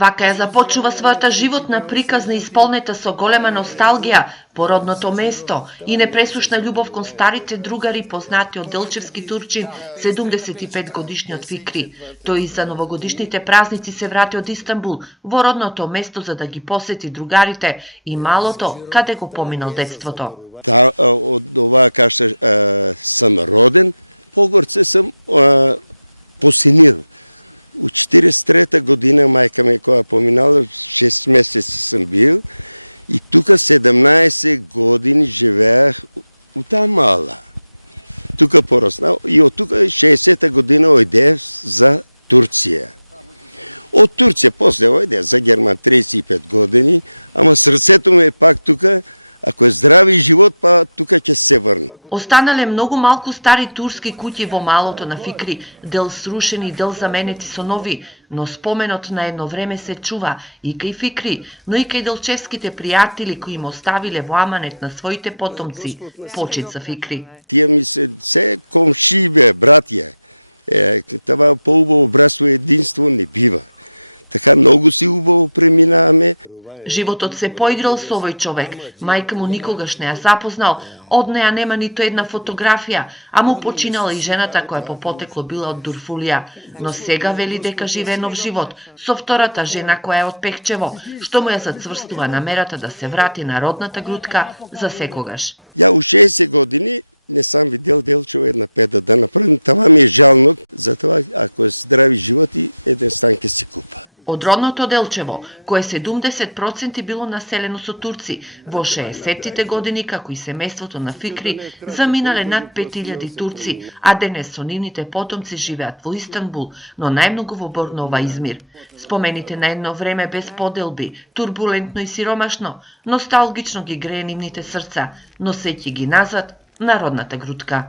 Вака ја започнува својата животна приказна исполнета со голема носталгија по родното место и непресушна љубов кон старите другари познати од делчевски турчин 75 годишниот Фикри. Тој и за новогодишните празници се врати од Истанбул во родното место за да ги посети другарите и малото каде го поминал детството. Останале многу малку стари турски куќи во малото на Фикри, дел срушени, дел заменети со нови, но споменот на едно време се чува и кај Фикри, но и кај делчевските пријатели кои им оставиле во аманет на своите потомци почит за Фикри. Животот се поиграл со овој човек, мајка му никогаш не ја запознал, од неа нема ниту една фотографија, а му починала и жената која по потекло била од Дурфулија. Но сега вели дека живее нов живот со втората жена која е од Пехчево, што му ја зацврстува намерата да се врати на родната грудка за секогаш. Од родното Делчево, кое 70% било населено со турци, во 60-тите години, како и семејството на Фикри, заминале над 5000 турци, а денес со нивните потомци живеат во Истанбул, но најмногу во Борнова Измир. Спомените на едно време без поделби, турбулентно и сиромашно, носталгично ги грее нивните срца, носејќи ги назад на родната грудка.